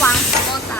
王什么仔。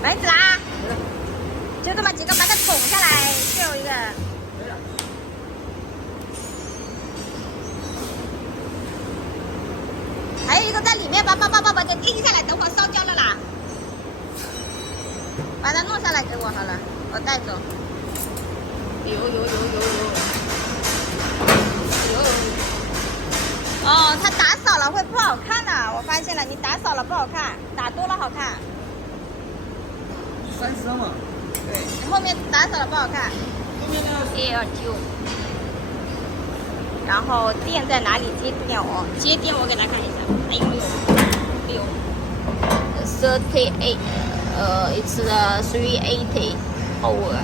没子啦，就这么几个，把它捅下来，最后一个。还有一个在里面，把它拎下来，等会儿烧焦了啦。把它弄下来给我好了，我带走。哦，它打少了会不好看的，我发现了，你打少了不好看，打多了好看。30嘛。对，你后面打少了不好看。后面那个也要揪。然后电在哪里接电哦？接电我给大家看一下。哎呦，38，it's 380 over。